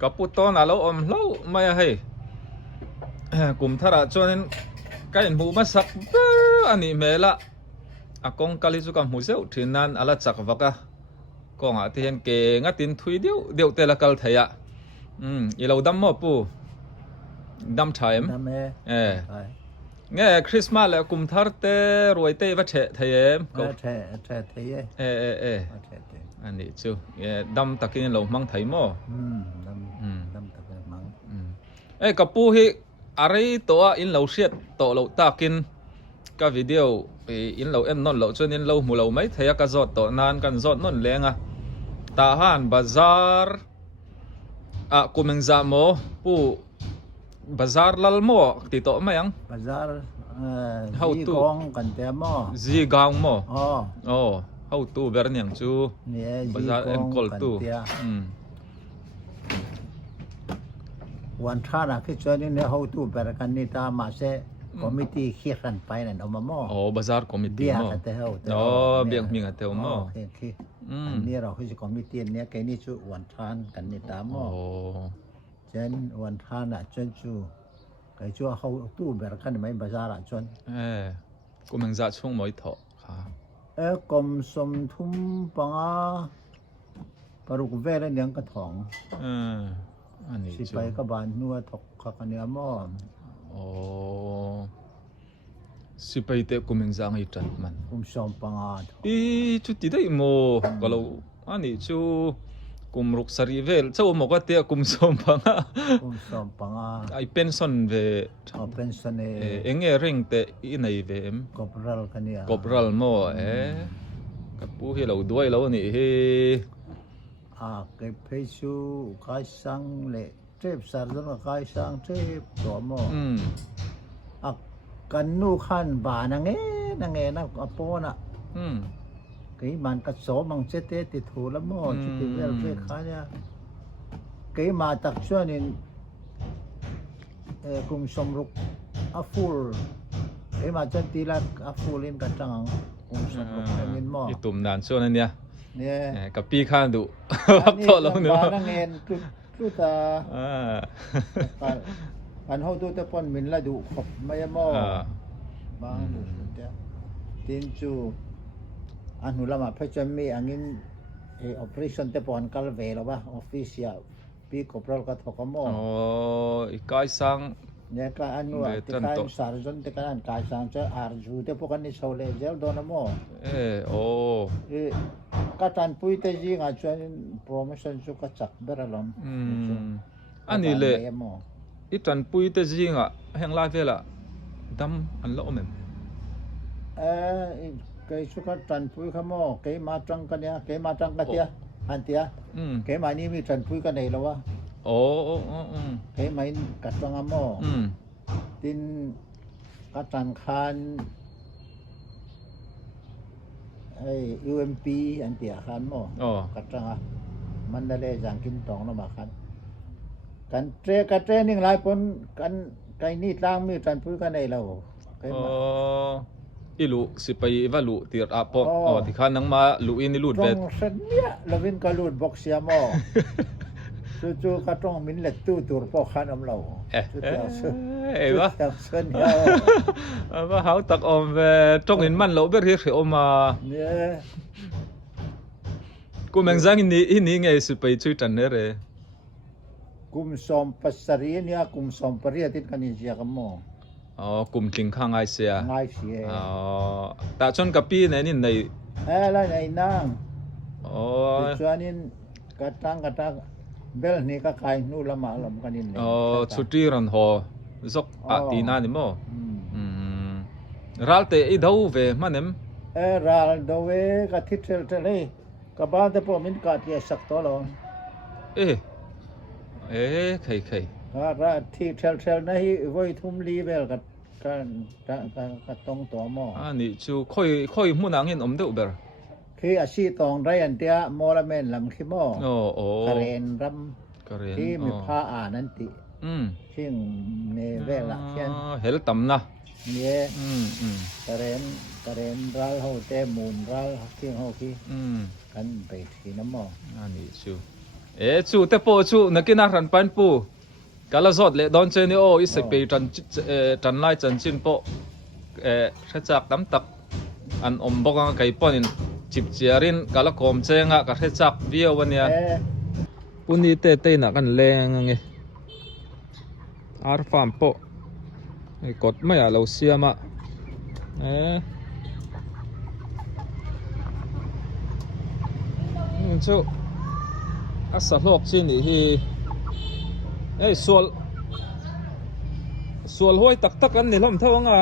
ก็พูดตอนเราเราไม่ให้กลุ่มทาราจนก็เห็นหูมาสักอันนี้เมละอากงกาลิสุกัมหูเซลที่นั่นอะไรจักวักะกงอาที่เห็นเก่งตินทุยเดียวเตละกัลเทียอีเราดำมอปูดำไทม์คริสต์มาสแล้วกุมทาร์เตรวยเตวัชเทียมก็อันนี้จูดำตะกินเรามังไทยมั้งดำตะกินมังกับปูฮีอะไรตัวอินเราเสียดตัวเราตากินกับวิดีโออินเรานนเราจนอินเราหมู่เราไม่เทียกับจอดตัวนานกันจอดนนเลี้ยงตาหันบาซาร์กุมเองจามปูบาซาร์ลัลโมติโตไหมยังบาซาร์จีกองกันเตมอจีกองโมhow to berniang chu bazar and call to วันท่านะคือช่วงนี้เนี่ย how to เบรกันนี่ตามาเสคอมมิตี้เขียนไปนั่นเอามาหม้อbazar committee เบียกันเตาเบียงมีกันเตาหม้ออันนี้เราคือคอมมิตี้เนี่ยแกนี่ชูวันท่านกันนี่ตาหม้อเช่นวันท่านะจนชูไก่ชัว how to เบรกันไม่บาซาร์จนกูมังจะช่วงไม่ถอกรมสมทุมปังปรุกเวรเนียงกระถองอันนี้สิไปก็บานนัวถกขักเนียมอสิไปเตะกุมิงจางให้จันมันกุมสมปังชุดที่ได้โมก็เราอันนี้ชูกุมรุกสรีเวลเจ้าโมก็เตะกุมสมปังไอเป็นส่วนเวเป็นส่วนเอ็งเร่งเตะอีในเวมกบรัลกันเนี่ยกบรัลโมกับผู้ที่เราด้วยเรานี่เก็บเพชูกายสังเละเจ็บสารแล้วกายสังเจ็บตัวโมกันนูขันบานังนักอโปนะกี่มันกระโสมังเจเตติถูละโมจิตเวลเวขาเนี่ยกี่มาตักช่วยนี่กุมสมรุกอัฟูลกี่มาจันตีละอัฟูลินกระจังกุมสมรุกมินโมอีตุ่มนานช่วงนั้นเนี่ยกับปีข้างดูรับโทษเราเนาะนังทุตาอันเขาดูแต่ปนมินละดูขบไม่ยมอบางดูเดียวทินจูอันนู้นละมาเพื่อจะมีอันนี้operation แต่ปอนกัลเวลว่าออฟฟิศยาปีกบเราก็ถกมออีกายสังเนี่ยก็อันนู้นที่การสารจนที่การกายสังจะอาร์จูแต่พวกกันนี่โซเลเจลโดนมอก็ตันปุยเตจิงอาจจะโปรโมชั่นจุกจักเบอร์ลมอันนี้เลยอีตันปุยเตจิงอ่ะแห่งลาเวล่ะดำอันละอมไก่ชุกตันปุยขโมไก่มาจังกันเนี่ยไก่มาจังกันเตียอันเตียไก่มานี่มีตันปุยกันไหนแล้ววะไก่มากัดจังขโมตินกัดจันคานUMP อันเตียคันโมกัดจังมันได้เลยจังกินตองแล้วมาคันกันเตะนิ่งหลายคนกันไก่นี่ตั้งมีตันปุยกันไหนแล้วอีลูสิไปว่าลูตีร์อาปอที่ข้านังมาลูอินนี่ลูดเวทตรงเส้นเนี่ยเราวินก็ลูดบ็อกเซียมอจู่ๆก็ต้องมินเล็กตู้ตัวพอข้านเราวะเส้นเนี่ยว่าเขาตักอมเวตรงอินมันเราเบรียอมาเนี่ยกูแมงซังอินนี่ไงสิไปช่วยจันเนอร์กุมสมปัสรีเนี่ยกุมสมปริยติดกันนี่เสียกันมั้งกลุ่มกิงข้างไอเสียแต่ชนกับปีไหนนี่ในแล้วในนั่งส่วนนี้กระตังเบลนี่ก็ใครนู่นละมาลำกันนี่ชุดที่รันหอซกตีน่านี่มั้งรัลเตอีดาวเวมันเอ็มรัลดาวเวก็ทิศเทเลยก็บ้านแต่พอมินกัดยังสักตัวลงใครที่เทลนั่นไว้ทุ่มลีเวลก็ต้องตัวหม้ออันนี้ชูค่อยมุ่งนั่งเห็นอมเดือบเบอร์คืออาชีพตองไรอันเดียมอลเมนลำขี้หม้อกระเรนรำที่มีผ้านั่นติชิ่งในเวลาเช่นเฮลตัมนะเนี่ยกระเรนรัลเขาเตมูนรัลที่เขาขี้กันไปที่น้ำหม้ออันนี้ชู chu te po chu nakina ran pan pu kala zot le don che ni o i se pe tan lai chan chin po kha chak tam tak an om boka kai ponin chip chiarin kala kom chenga ka kha chak bio wania puni te na kan leng nge ar farm po ai kot mai a lo siama chu asa lok chi ni hi ei sual hoi tak tak an ni hlom thawng a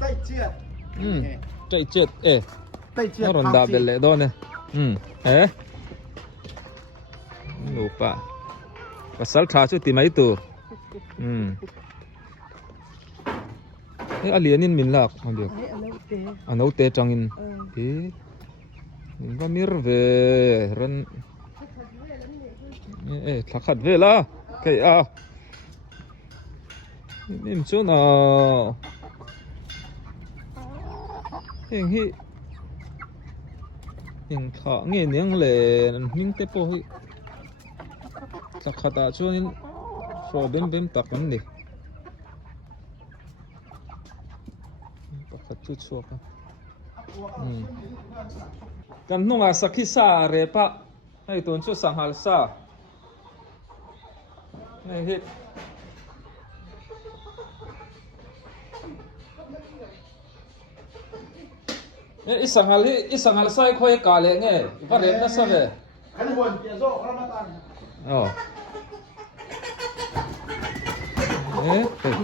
tay chiat chạy chết tay chiat nó còn đạp về lệ đó này lupa pasal trasu ti mai tu alienin min lak andiok anau te changin min ba mir ve ran thakhat ve la kai a nim chu na heng hi heng tha nge niang le ming te po hi thakhat a chuanin fo bem tak an ni pakhat chu chuak a kan hnunga sakhi sa re pa hei tun chu sanghal sa hei hi isanghal sai khoi ka le nge ba re na sa ve kan bon ya zo ramatan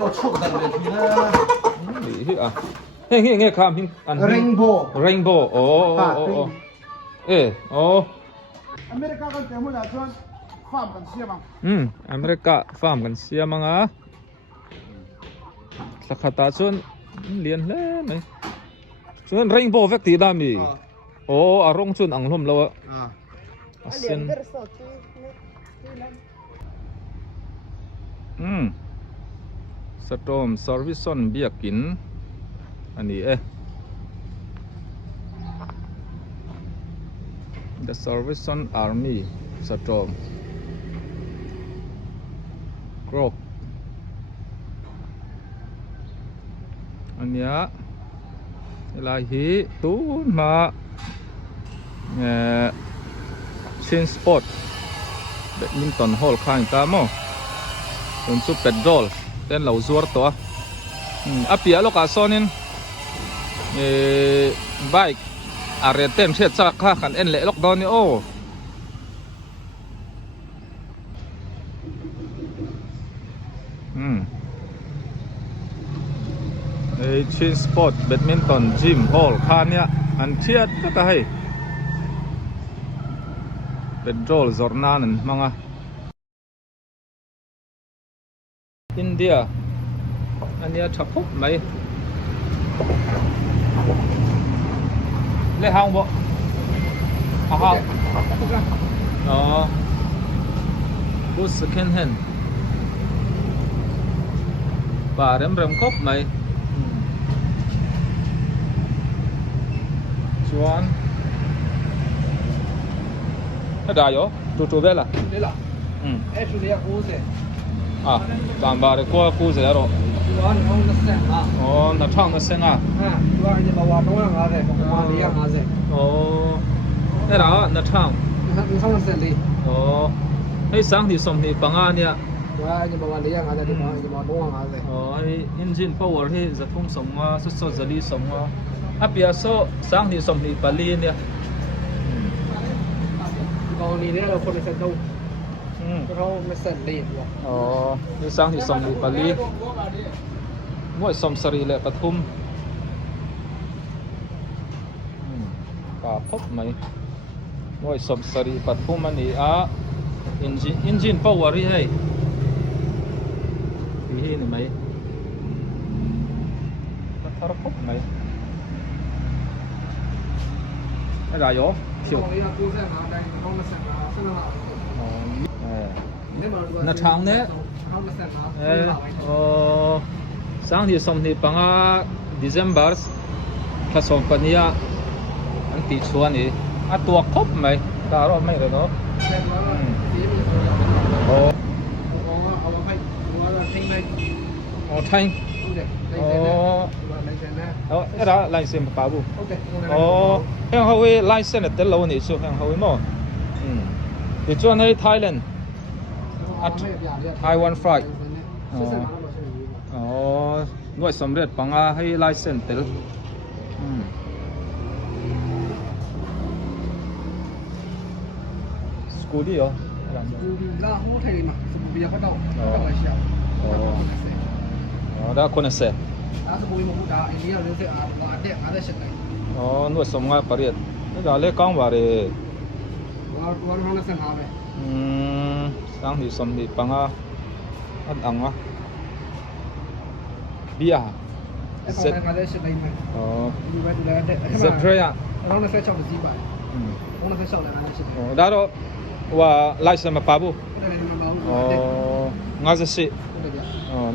nó chụp đặt lên thì nó nghe khám hình rainbow America kan temu la chuan farm kan siamang America farm kan siamang a sakhata chuan lian hle mai chuan rainbow vek ti da mi arong chuan anglom lo a sen Storm service on biakin ani the service on army Storm crop ania ilahi tu ma chin sport badminton hall khang ta mo un chu petrol ten lau zuar to apia lo ka sonin bike are tem se cha kha khan en le lok don ni chin sport badminton gym hall khan ya an thiat ka hai petrol zornan manga India ania thapuk mai le hang bo hang bu second hand ba rem khop mai chuan ada yo tu vela là actually ya cũ rồi tạm bà qua khu rẻ rồi nó thang nó sen à cái đó nó thang hay sáng thì xong thì bằng anh nha hay engine power thì giật phun sống xuất xuất giờ đi sống bia số sáng thì xong thì Bali nha còn đi nữa làคนsẽ đâuเราไม่เสร็จเลยนี่สร้างที่สมดีปารีมวยสมสรีและปทุมป่าพบไหมมวยสมสรีปทุมมันนี่engine power ที่ให้ที่นี่ไหมก็ทารพบไหมอะไรโย่เชียว那长呢sáng thì xong thì bằng December ผสมปัญญาอันติชวนนี่ตัวครบไหม ta ro mai rồi nó เรียบร้อยสีมีสองอย่าง ồ เอามาให้ว่าทิ้งไป ồ thanh โอเคในเซ็นนะ ồ ว่าในเซ็นนะ cái đó license mà bảo bu โอเค ồ hang hậu ấy license tới lâu này chứ hang hậu ấy mà thì cho này Thailand Taiwan flight ồ nuôi sắm rất bằng hay license tới school đi à แล้วเขาไทยมาสมุทรยาเขาต้องไปเชียว ồ đã con sẽ สมุทรยาเขาไอ้นี่เราเรียกว่าเด็กอะไรเช่นไร ồ nuôi sắm ngay Paris cái đó lấy con vào để ว่าเราเส้นหาไป sáng thì sắm thì bằng ăn ăn á bia ไอ้ของอะไรเช่นไรมัน ồ ดูแลดูแลเด็ก rất rẻ à เราเส้นชอบสีไปเราเส้นชอบอะไรเช่นไร ồ đã đó và license mà bảo bu ก็ได้มาบ้าง ồ ngay giờ xí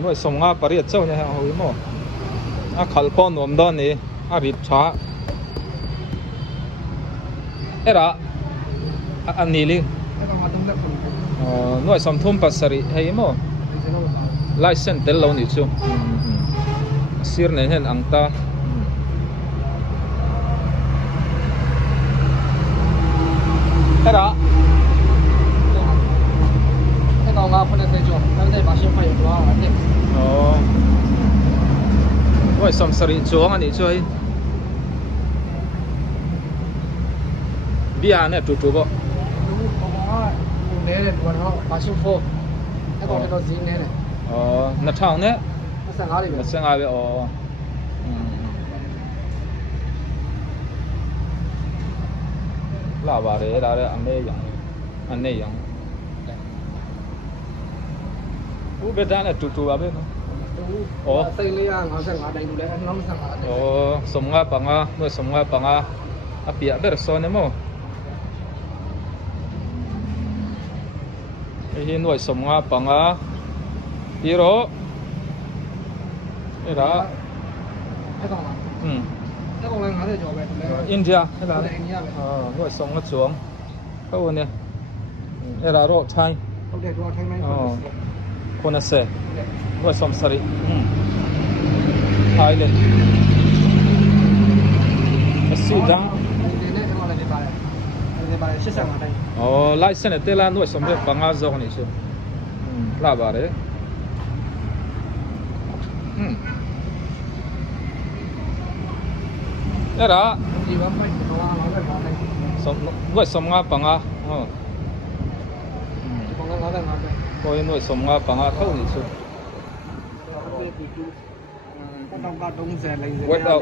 nuôi sắm ngay Paris châu nhà hàng hồi mà khẩu con nôm đó này bị chả cái đó anh này đi แล้วก็มาต้องเลือกคน nuôi sắm thun pasari hay mà ในเซ็นเรา license tới lâu này chứ sir này hen ang ta cái đó ไอ้กองเราคนละเซ็นจบแล้วได้มาเชื่อมไฟอยู่ตัวเด็ก nuôi sắm sari chuang anh ấy chơi bia này tụt tụt bộ รู้ของว่าเนื้อเนี่ยวันเขามาเชื่อมโฟไอ้กองเราสีเนื้อเนี่ย nát thang này ภาษาอะไร nát sang ai vậy là bà đấy là anh này yang u biết đã là tụt tụt à biết không ตีเลี้ยงเขาสั่งอะไรดูแลน้องสั่งอะไร sum nga panga nuôi sum nga panga apia ber so ne mo hi nuôi sum nga panga hero era ไอ้กองไอ้กองเราหาได้จบไปดูแล India ไอ้กองเราอย่างเงี้ยไป nuôi sum nga chuang ko ne era ro thai โอเคตัวแข็งไหม kona se nuôi sum sari Thailand si dang เนี่ยไอ้กองเราได้ไปเชื่อสั่งอะไร license te la nuôi sum re panga zong ni chu la ba re era ดีว่าไปตัวเราได้มาได้ sum nuôi sum nga panga กองเราได้มาได้ koi nuôi sum nga panga thau ni chu ก็ต้องการตรงเสร็จเลย wait out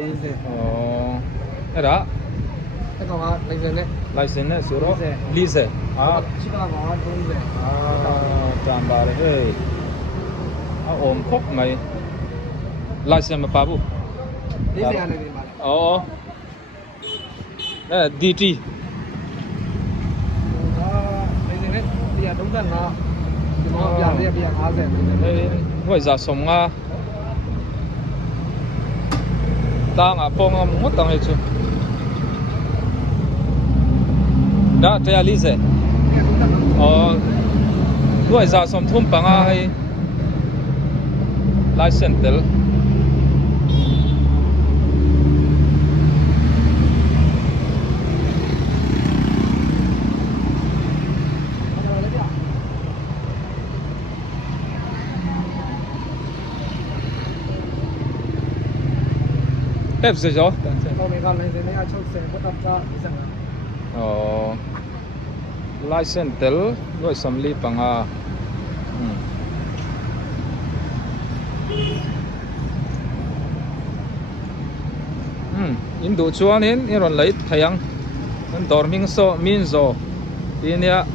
era ไอ้กองเราเนี่ย license ne suro lise ชื่อเราบอกว่าตรงเสร็จ jam ba re hey om khop mai license ma pa bu นี่เป็นอะไรกันบ้าง DT ในนี้เบียร์ตรงกันนะที่บอกเบียร์หาเสร็จ nuôi gia sum nga tang a pong am ngot tang chu da realize nuôi gia sum thum panga hay license tel Tép rồi gió. เราไม่กันเลยเนี่ยชอบเสร็จก็ตัดจ้าที่สั่ง License tel nuôi sum li panga. Indo chuan in iron leit thayang. An dorming so min zo. Tinia.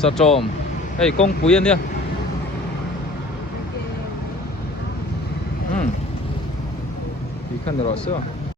Satom. Hey kong puyan ya. Ikan rasa.